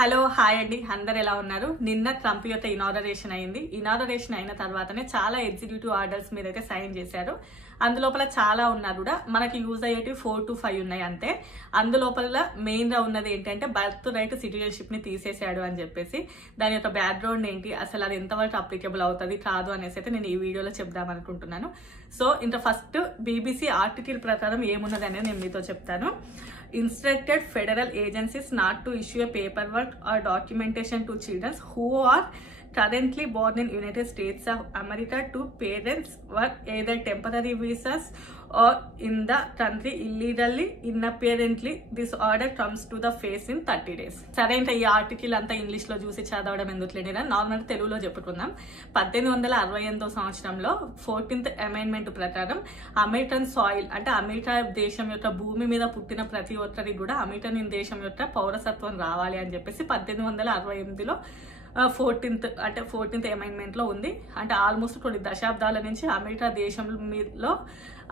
Hello hi అండి, అందరు ఎలా ఉన్నారు? నిన్న ట్రంప్ యొక్క ఇనాగరేషన్ అయింది. ఇనాగరేషన్ అయిన తర్వాతనే చాలా ఎగ్జిక్యూటివ్ ఆర్డర్స్ మీద అయితే సైన్ చేశారు. అందులోపల చాలా ఉన్నారు కూడా, మనకి యూజ్ అయ్యేటివి 4 to 5 ఉన్నాయి అంతే. అందులోపల మెయిన్ గా ఉన్నది ఏంటంటే బర్త్ రైట్ సిటిజన్షిప్ ని తీసేసాడు అని చెప్పేసి, దాని యొక్క బ్యాక్గ్రౌండ్ ఏంటి, అసలు అది ఎంతవరకు అప్లికబుల్ అవుతుంది కాదు అనేసి అయితే నేను ఈ వీడియోలో చెప్దాం అనుకుంటున్నాను. సో ఇంత ఫస్ట్ బీబీసీ ఆర్టికల్ ప్రకారం ఏమున్నది అనేది నేను మీతో చెప్తాను. Instructed federal agencies not to issue a paperwork or documentation to children who are currently born in United States of America to parents work either temporary visas or in the country illegally inapparently. This order comes to the face in 30 days. సరే, ఇంకా ఈ article అంతా English లో చూసి చదవడం ఎందుకులేండి, normal తెలుగులో చెప్పుకుందాం. 1868 సంవత్సరంలో 14th అమెండ్మెంట్ ప్రకారం అమెరికన్ సాయిల్ అంటే అమెరికా దేశం యొక్క భూమి మీద పుట్టిన ప్రతి ఒక్కరికి కూడా అమెరికన్ దేశం యొక్క పౌరసత్వం రావాలి అని చెప్పేసి 1868లో 14th అమెండ్మెంట్ లో ఉంది. అంటే ఆల్మోస్ట్ కొన్ని దశాబ్దాల నుంచి అమెరికా దేశంలో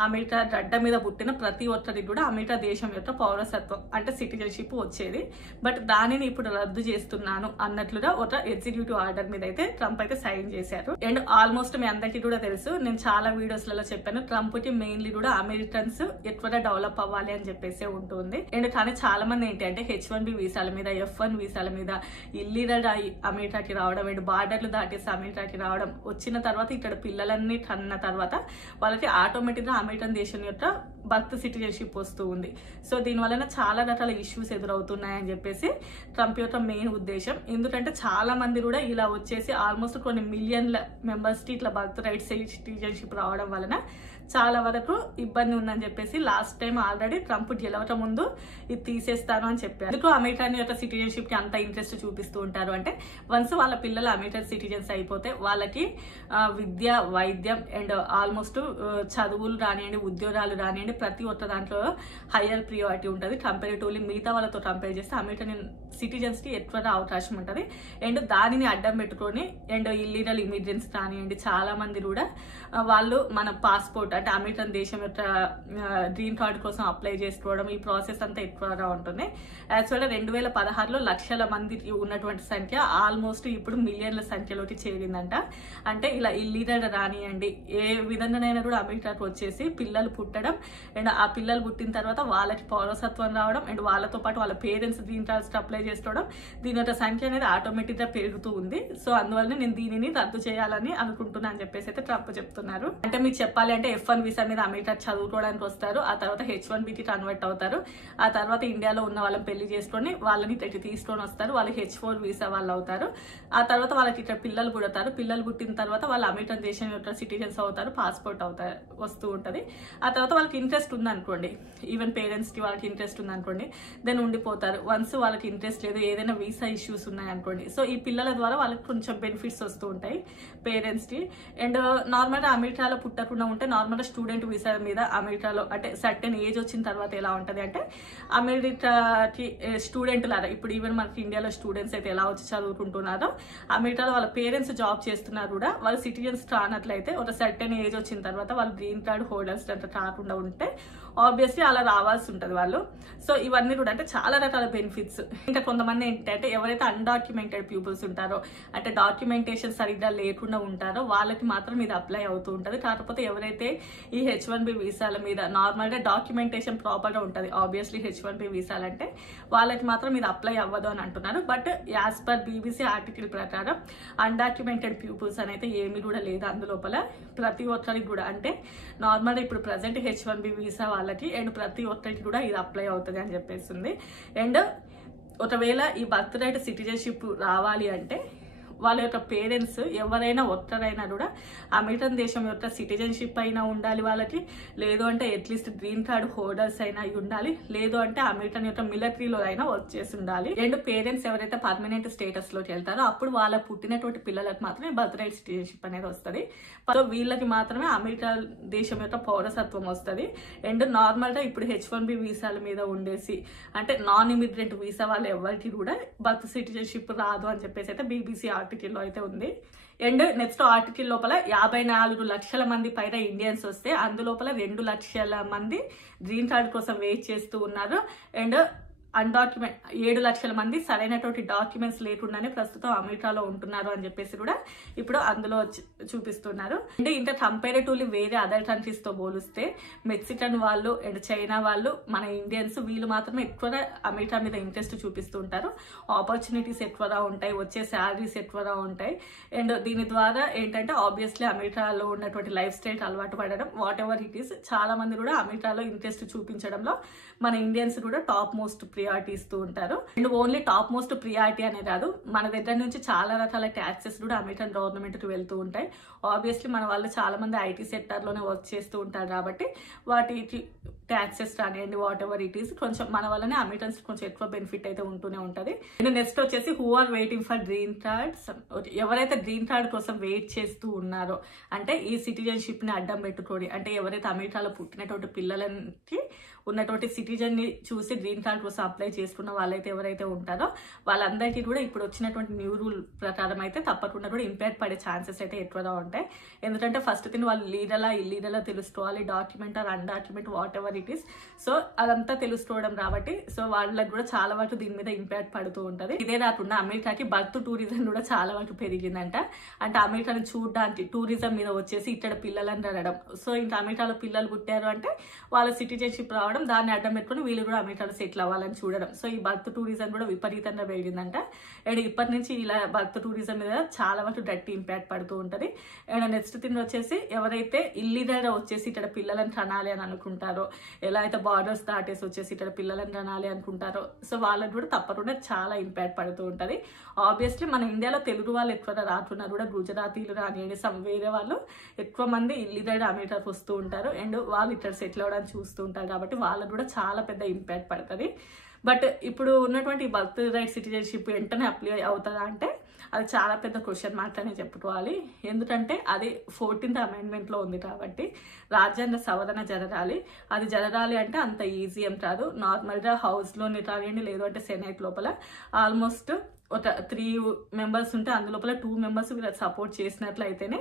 అమెరికా గడ్డ మీద పుట్టిన ప్రతి ఒక్కరికి కూడా అమెరికా దేశం యొక్క పౌరసత్వం అంటే సిటిజన్షిప్ వచ్చేది. బట్ దానిని ఇప్పుడు రద్దు చేస్తున్నాను అన్నట్లుగా ఒక ఎగ్జిక్యూటివ్ ఆర్డర్ మీద అయితే ట్రంప్ అయితే సైన్ చేశారు. అండ్ ఆల్మోస్ట్ మీ అందరికీ కూడా తెలుసు, నేను చాలా వీడియోస్లలో చెప్పాను, ట్రంప్ కి మెయిన్లీ కూడా అమెరికన్స్ ఎక్కువగా డెవలప్ అవ్వాలి అని చెప్పేసి ఉంటుంది. అండ్ కానీ చాలా మంది ఏంటి అంటే H1B వీసాల మీద, F1 వీసాల మీద ఇల్లీగల్ అమెరికాకి రావడం, అండ్ బార్డర్లు దాటేసి అమెరికాకి రావడం, వచ్చిన తర్వాత ఇక్కడ పిల్లలన్నీ కన్న తర్వాత వాళ్ళకి ఆటోమేటిక్ గా అమెరికన్ దేశం యొక్క బర్త్ సిటిజన్షిప్ వస్తూ ఉంది. సో దీని వలన చాలా రకాల ఇష్యూస్ ఎదురవుతున్నాయని చెప్పేసి ట్రంప్ యొక్క మెయిన్ ఉద్దేశం. ఎందుకంటే చాలా మంది కూడా ఇలా వచ్చేసి ఆల్మోస్ట్ కొన్ని మిలియన్ల మెంబర్స్ కి ఇట్లా బర్త్ రైట్ సిటిజన్షిప్ రావడం వలన చాలా వరకు ఇబ్బంది ఉందని చెప్పేసి లాస్ట్ టైం ఆల్రెడీ ట్రంప్ గెలవటం ముందు ఇది తీసేస్తాను అని చెప్పారు. ఎందుకు అమెరికన్ యొక్క సిటిజన్షిప్ కి అంత ఇంట్రెస్ట్ చూపిస్తూ ఉంటారు అంటే, వన్స్ వాళ్ళ పిల్లలు అమెరికన్ సిటిజన్స్ అయిపోతే వాళ్ళకి విద్య, వైద్యం అండ్ ఆల్మోస్ట్ చదువులు రానియండి, ఉద్యోగాలు రానియండి, ప్రతి ఒక్క దాంట్లో హయ్యర్ ప్రియారిటీ ఉంటుంది. కంపారిటివ్లీ మిగతా వాళ్ళతో కంపేర్ చేస్తే అమెరికన్ సిటిజన్స్ కి ఎక్కువగా అవకాశం ఉంటుంది. అండ్ దానిని అడ్డం పెట్టుకొని అండ్ ఇల్లీగల్ ఇమిగ్రెంట్స్ కానివ్వండి, చాలా మంది కూడా వాళ్ళు మన పాస్పోర్ట్ అంటే అమెరికన్ దేశం యొక్క గ్రీన్ కార్డ్ కోసం అప్లై చేసుకోవడం, ఈ ప్రాసెస్ అంతా ఎక్కువగా ఉంటుంది. యాక్చువల్గా 2016లో లక్షల మందికి ఉన్నటువంటి సంఖ్య ఆల్మోస్ట్ ఇప్పుడు మిలియన్ల సంఖ్యలోకి చేరిందంట. అంటే ఇలా ఇల్లీగల్ రానియండి, ఏ విధంగానైనా కూడా అమెరికాకు వచ్చేసి పిల్లలు పుట్టడం, అండ్ ఆ పిల్లలు పుట్టిన తర్వాత వాళ్ళకి పౌరసత్వం రావడం, అండ్ వాళ్ళతో పాటు వాళ్ళ పేరెంట్స్ గ్రీన్ కార్డ్స్ అప్లై చేసుకోవడం, దీని యొక్క సంఖ్య అనేది ఆటోమేటిక్ గా పెరుగుతూ ఉంది. సో అందువల్ల నేను దీనిని రద్దు చేయాలని అనుకుంటున్నా అని చెప్పేసి అయితే ట్రంప్ చెప్తున్నారు. అంటే మీకు చెప్పాలి అంటే F1 వీసా మీద అమెరికా చదువుకోవడానికి వస్తారు, ఆ తర్వాత H1Bకి కన్వర్ట్ అవుతారు, ఆ తర్వాత ఇండియాలో ఉన్న వాళ్ళని పెళ్లి చేసుకొని వాళ్ళని తీసుకొని వస్తారు, వాళ్ళు H4 వీసా వాళ్ళు అవుతారు, ఆ తర్వాత వాళ్ళకి ఇక్కడ పిల్లలు పుడతారు, పిల్లలు పుట్టిన తర్వాత వాళ్ళు అమెరికన్ దేశం యొక్క సిటిజన్స్ అవుతారు, పాస్పోర్ట్ అవుతారు వస్తూ ఉంటుంది. ఆ తర్వాత వాళ్ళకి ఇంట్రెస్ట్ ఉందనుకోండి, ఈవెన్ పేరెంట్స్ కి వాళ్ళకి ఇంట్రెస్ట్ ఉందనుకోండి, దెన్ ఉండిపోతారు. వన్స్ వాళ్ళకి ఇంట్రెస్ట్ లేదు, ఏదైనా వీసా ఇష్యూస్ ఉన్నాయనుకోండి, సో ఈ పిల్లల ద్వారా వాళ్ళకి కొంచెం బెనిఫిట్స్ వస్తూ ఉంటాయి పేరెంట్స్ కి. అండ్ నార్మల్గా అమెరికాలో పుట్టకుండా ఉంటే నార్మల్గా స్టూడెంట్ వీసా మీద అమెరికాలో అంటే సర్టెన్ ఏజ్ వచ్చిన తర్వాత ఎలా ఉంటుంది అంటే, అమెరికాకి స్టూడెంట్ లాగా ఇప్పుడు ఈవెన్ మనకి ఇండియాలో స్టూడెంట్స్ అయితే ఎలా వచ్చి చదువుకుంటున్నారో, అమెరికాలో వాళ్ళ పేరెంట్స్ జాబ్ చేస్తున్నారు కూడా, వాళ్ళ సిటిజన్స్ కానట్లయితే ఒక సర్టెన్ ఏజ్ వచ్చిన తర్వాత వాళ్ళు గ్రీన్ కార్డ్ హోల్డర్స్ అంతా కాకుండా ఉంటే ఆబ్వియస్లీ అలా రావాల్సి ఉంటుంది వాళ్ళు. సో ఇవన్నీ కూడా అంటే చాలా రకాల బెనిఫిట్స్. ఇంకా కొంతమంది ఏంటంటే ఎవరైతే అన్డాక్యుమెంటెడ్ పీపుల్స్ ఉంటారో, అంటే డాక్యుమెంటేషన్ సరిగ్గా లేకుండా ఉంటారో వాళ్ళకి మాత్రం ఇది అప్లై అవుతూ ఉంటుంది. కాకపోతే ఎవరైతే ఈ H1B వీసాల మీద నార్మల్గా డాక్యుమెంటేషన్ ప్రాపర్గా ఉంటుంది, ఆబ్వియస్లీ H1B వీసాలు అంటే వాళ్ళకి మాత్రం ఇది అప్లై అవ్వదు అని అంటున్నారు. But as per BBC article ప్రకారం అన్డాక్యుమెంటెడ్ పీపుల్స్ అనేది ఏమి కూడా లేదు అందులోపల. ప్రతి ఒక్కరికి కూడా అంటే నార్మల్గా ఇప్పుడు ప్రజెంట్ H1B వీసా వాళ్ళకి అండ్ ప్రతి ఒక్కరికి కూడా ఇది అప్లై అవుతుంది అని చెప్పేస్తుంది. అండ్ ఒకవేళ ఈ బర్త్ రైట్ సిటిజన్షిప్ రావాలి అంటే వాళ్ళ యొక్క పేరెంట్స్ ఎవరైనా ఒక్కరైనా కూడా అమెరికన్ దేశం యొక్క సిటిజన్షిప్ అయినా ఉండాలి వాళ్ళకి, లేదు అంటే అట్లీస్ట్ గ్రీన్ కార్డ్ హోల్డర్స్ అయినా ఉండాలి, లేదు అంటే అమెరికన్ యొక్క మిలిటరీలో అయినా వర్క్ చేసి ఉండాలి. అండ్ పేరెంట్స్ ఎవరైతే పర్మనెంట్ స్టేటస్ లోకి వెళ్తారో అప్పుడు వాళ్ళ పుట్టినటువంటి పిల్లలకు మాత్రమే బర్త్ రైట్ సిటిజన్షిప్ అనేది వస్తుంది. సో వీళ్ళకి మాత్రమే అమెరికా దేశం యొక్క పౌరసత్వం వస్తుంది. అండ్ నార్మల్గా ఇప్పుడు H1B వీసాల మీద ఉండేసి అంటే నాన్ ఇమిగ్రెంట్ వీసా వాళ్ళు ఎవరికి కూడా బర్త్ సిటిజన్షిప్ రాదు అని చెప్పేసి అయితే బీబీసీ ఆర్టికల్లో అయితే ఉంది. అండ్ నెక్స్ట్ ఆర్టికల్ లోపల 54 లక్షల మంది పైన ఇండియన్స్ వస్తే అందులోపల 2 లక్షల మంది గ్రీన్ కార్డ్ కోసం వెయిట్ చేస్తూ ఉన్నారు. అండ్ అన్డాక్యుమెంట్ 7 లక్షల మంది సరైనటువంటి డాక్యుమెంట్స్ లేకుండానే ప్రస్తుతం అమెరికాలో ఉంటున్నారు అని చెప్పేసి కూడా ఇప్పుడు అందులో చూపిస్తున్నారు. అంటే ఇంత కంపారిటివ్లీ వేరే అదర్ కంట్రీస్ తో పోలిస్తే మెక్సికన్ వాళ్ళు అండ్ చైనా వాళ్ళు, మన ఇండియన్స్ వీళ్ళు మాత్రమే ఎక్కువగా అమెరికా మీద ఇంట్రెస్ట్ చూపిస్తూ ఉంటారు. ఆపర్చునిటీస్ ఎక్కువగా ఉంటాయి, వచ్చే శాలరీస్ ఎక్కువగా ఉంటాయి. అండ్ దీని ద్వారా ఏంటంటే ఆబ్వియస్లీ అమెరికాలో ఉన్నటువంటి లైఫ్ స్టైల్ అలవాటు పడడం, వాట్ ఎవర్ ఇట్ ఈస్, చాలా మంది కూడా అమెరికాలో ఇంట్రెస్ట్ చూపించడంలో మన ఇండియన్స్ కూడా టాప్ మోస్ట్ ప్రియారిటీ ఇస్తూ ఉంటారు. And only top most priority అనే కాదు, మన దగ్గర నుంచి చాలా రకాల ట్యాక్సెస్ కూడా అమెరికన్ గవర్నమెంట్ కి వెళ్తూ ఉంటాయి. ఆబ్వియస్లీ మన వాళ్ళు చాలా మంది ఐటీ సెక్టర్ లోనే వర్క్ చేస్తూ ఉంటారు కాబట్టి వాటికి ట్యాక్సెస్ రానివ్వండి, వాట్ ఎవర్ ఇట్ ఈస్, కొంచెం మన వల్లనే అమెరికన్స్ కొంచెం ఎక్కువ బెనిఫిట్ అయితే ఉంటూనే ఉంటుంది. అండ్ నెక్స్ట్ వచ్చేసి who are waiting for green card. ఎవరైతే గ్రీన్ కార్డ్ కోసం వెయిట్ చేస్తూ ఉన్నారో, అంటే ఈ సిటిజన్షిప్ ని అడ్డం పెట్టుకొని, అంటే ఎవరైతే అమెరికాలో పుట్టినటువంటి పిల్లలకి ఉన్నటువంటి సిటిజన్ ని చూసి గ్రీన్ కార్డ్ కోసం అప్లై చేసుకున్న వాళ్ళైతే ఎవరైతే ఉంటారో వాళ్ళందరికీ కూడా ఇప్పుడు వచ్చినటువంటి న్యూ రూల్ ప్రకారం అయితే తప్పకుండా కూడా ఇంపాక్ట్ పడే ఛాన్సెస్ అయితే ఎక్కువగా ఉంటాయి. ఎందుకంటే ఫస్ట్ థింగ్ వాళ్ళు లీగలా ఇల్లీగలా తెలుసుకోవాలి, document or undocumented whatever it is. So అదంతా తెలుసుకోవడం కాబట్టి సో వాళ్ళకి కూడా చాలా వరకు దీని మీద ఇంపాక్ట్ పడుతూ ఉంటుంది. ఇదే కాకుండా అమెరికాకి బర్త్ టూరిజం కూడా చాలా వరకు పెరిగిందంట. అంటే అమెరికాని చూడడానికి టూరిజం మీద వచ్చేసి ఇక్కడ పిల్లలని అనడం. సో ఇంకా అమెరికాలో పిల్లలు పుట్టారు అంటే వాళ్ళ సిటిజన్షిప్ రావడం, దాన్ని అడ్డం పెట్టుకుని వీళ్ళు కూడా అమెరికాలో సెటిల్ అవ్వాలని చూడడం. సో ఈ బర్త్ టూరిజం కూడా విపరీతంగా పెరిగిందంట. అండ్ ఇప్పటి నుంచి ఇలా బర్త్ టూరిజం మీద చాలా వరకు డైరెక్ట్ ఇంపాక్ట్ పడుతూ ఉంటుంది. అండ్ నెక్స్ట్ థింగ్ వచ్చేసి ఎవరైతే ఇల్లీగల్ గా వచ్చేసి ఇక్కడ పిల్లలను కనాలి అని అనుకుంటారో, ఎలా అయితే బార్డర్స్ దాటేసి వచ్చేసి ఇక్కడ పిల్లలను కనాలి అనుకుంటారో, సో వాళ్ళకి కూడా తప్పకుండా చాలా ఇంపాక్ట్ పడుతూ ఉంటుంది. ఆబ్వియస్లీ మన ఇండియాలో తెలుగు వాళ్ళు ఎక్కువగా రాకున్నారు కూడా, గుజరాతీలు రానివ్వండి, వేరే వాళ్ళు ఎక్కువ మంది ఇల్లీగల్ అమెరికాకి వస్తూ ఉంటారు అండ్ వాళ్ళు ఇక్కడ సెటిల్ అవ్వడానికి చూస్తూ ఉంటారు కాబట్టి వాళ్ళకు కూడా చాలా పెద్ద ఇంపాక్ట్ పడుతుంది. బట్ ఇప్పుడు ఉన్నటువంటి బర్త్ రైట్ సిటిజన్షిప్ వెంటనే అప్లై అవుతుందా అంటే అది చాలా పెద్ద క్వశ్చన్ మార్క్ అనే చెప్పుకోవాలి. ఎందుకంటే అది 14th అమెండ్మెంట్ లో ఉంది కాబట్టి రాజ్యాంగ సవరణ జరగాలి. అది జరగాలి అంటే అంత ఈజీ ఏం కాదు. నార్మల్గా హౌస్లోని కానివ్వండి, లేదు అంటే సెనేట్ లోపల ఆల్మోస్ట్ ఒక 3 మెంబర్స్ ఉంటే అందులోపల 2 మెంబర్స్ వీళ్ళకి సపోర్ట్ చేసినట్లయితేనే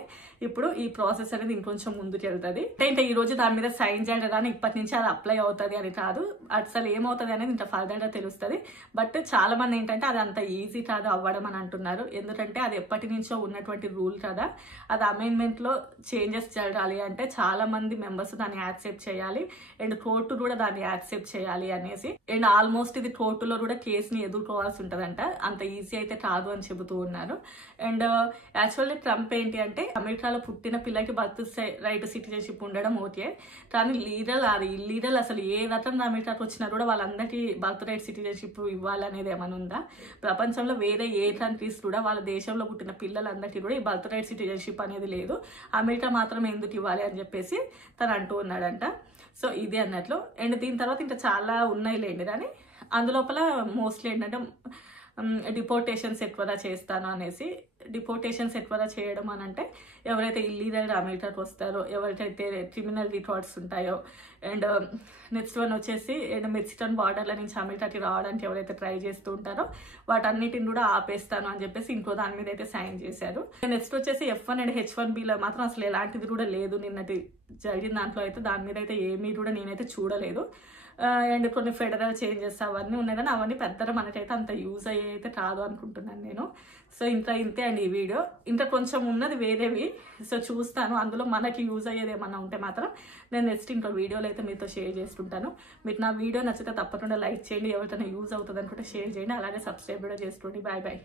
ఇప్పుడు ఈ ప్రాసెస్ అనేది ఇంకొంచెం ముందుకు వెళ్తుంది. అంటే ఈ రోజు దాని మీద సైన్ చేయడం కానీ ఇప్పటి నుంచి అది అప్లై అవుతుంది అని కాదు, అసలు ఏమవుతుంది అనేది ఇంత ఫర్దర్ గా తెలుస్తుంది. బట్ చాలా మంది ఏంటంటే అది అంత ఈజీ కాదు అవ్వడం అని అంటున్నారు. ఎందుకంటే అది ఎప్పటి నుంచో ఉన్నటువంటి రూల్ కదా, అది అమెండ్మెంట్ లో చేంజెస్ జరగాలి అంటే చాలా మంది మెంబర్స్ దాన్ని యాక్సెప్ట్ చేయాలి అండ్ కోర్టు కూడా దాన్ని యాక్సెప్ట్ చేయాలి అనేసి. అండ్ ఆల్మోస్ట్ ఇది కోర్టులో కూడా కేసుని ఎదుర్కోవాల్సి ఉంటదంట, అంత ఈజీ అయితే కాదు అని చెబుతూ ఉన్నారు. అండ్ యాక్చువల్లీ ట్రంప్ ఏంటి అంటే అమెరికాలో పుట్టిన పిల్లకి బర్త్ రైట్ సిటిజన్షిప్ ఉండడం ఓకే, కానీ లీగల్ అది ఇల్లీగల్ అసలు ఏ రకంగా అమెరికాకి వచ్చినా కూడా వాళ్ళందరికీ బర్త్ రైట్ సిటిజన్షిప్ ఇవ్వాలనేది ఏమైనా ఉందా? ప్రపంచంలో వేరే ఏ కంట్రీస్ కూడా వాళ్ళ దేశంలో పుట్టిన పిల్లలందరికీ కూడా ఈ బర్త్ రైట్ సిటిజన్షిప్ అనేది లేదు, అమెరికా మాత్రం ఎందుకు ఇవ్వాలి అని చెప్పేసి తను అంటూ ఉన్నాడంట. సో ఇది అన్నట్లు. అండ్ దీని తర్వాత ఇంకా చాలా ఉన్నాయి లేండి, కానీ అందులోపల మోస్ట్లీ ఏంటంటే డిపోర్టేషన్స్ ఎక్కువగా చేస్తాను అనేసి. డిపోర్టేషన్స్ ఎక్కువగా చేయడం అని అంటే ఎవరైతే ఇల్లీగల్గా అమెరికాకి వస్తారో, ఎవరికైతే క్రిమినల్ రికార్డ్స్ ఉంటాయో, అండ్ నెక్స్ట్ వన్ వచ్చేసి మెక్సికన్ బార్డర్ల నుంచి అమెరికాకి రావడానికి ఎవరైతే ట్రై చేస్తూ ఉంటారో వాటన్నిటిని కూడా ఆపేస్తాను అని చెప్పేసి ఇంకో దాని మీద అయితే సైన్ చేశారు. నెక్స్ట్ వచ్చేసి F1 అండ్ H1Bలో మాత్రం అసలు ఎలాంటిది కూడా లేదు. నిన్నటి జరిగిన దాంట్లో అయితే దాని మీద అయితే ఏమీ కూడా నేనైతే చూడలేదు. అండ్ కొన్ని ఫెడరల్ చేంజెస్ అవన్నీ ఉన్నాయి, కానీ అవన్నీ పెద్దగా మనకైతే అంత యూజ్ అయ్యే అయితే కాదు అనుకుంటున్నాను నేను. సో ఇంతే అండి ఈ వీడియో. ఇంకా కొంచెం ఉన్నది వేరేవి, సో చూస్తాను అందులో మనకి యూజ్ అయ్యేది ఏమన్నా ఉంటే మాత్రం నేను నెక్స్ట్ ఇంకో వీడియోలో అయితే మీతో షేర్ చేసుకుంటాను. మీకు నా వీడియో నచ్చితే తప్పకుండా లైక్ చేయండి, ఎవరికైనా యూజ్ అవుతుంది అనుకుంటే షేర్ చేయండి, అలాగే సబ్స్క్రైబ్ కూడా చేసుకోండి. Bye bye.